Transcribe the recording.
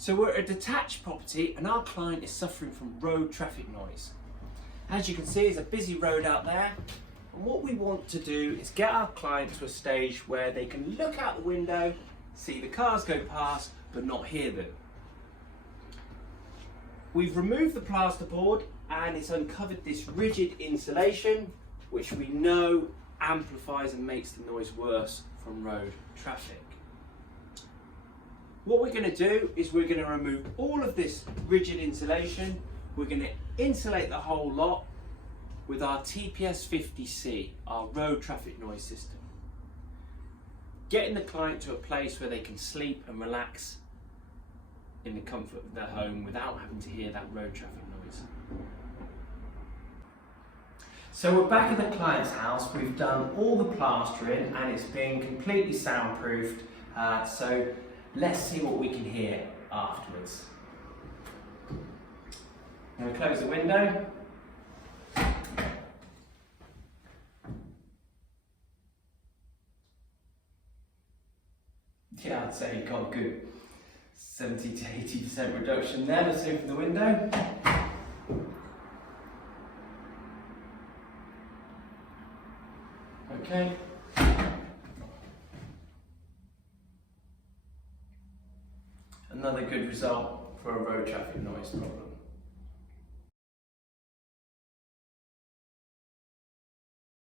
So we're at a detached property and our client is suffering from road traffic noise. As you can see, there's a busy road out there. And what we want to do is get our client to a stage where they can look out the window, see the cars go past, but not hear them. We've removed the plasterboard and it's uncovered this rigid insulation, which we know amplifies and makes the noise worse from road traffic. What we're going to do is we're going to remove all of this rigid insulation. We're going to insulate the whole lot with our TPS 50C, our road traffic noise system. Getting the client to a place where they can sleep and relax in the comfort of their home without having to hear that road traffic noise. So we're back at the client's house. We've done all the plastering and it's been completely soundproofed. So let's see what we can hear afterwards. I'm going to close the window. Yeah, I'd say you've got a good 70 to 80% reduction there. Let's open the window. Okay. Another good result for a road traffic noise problem.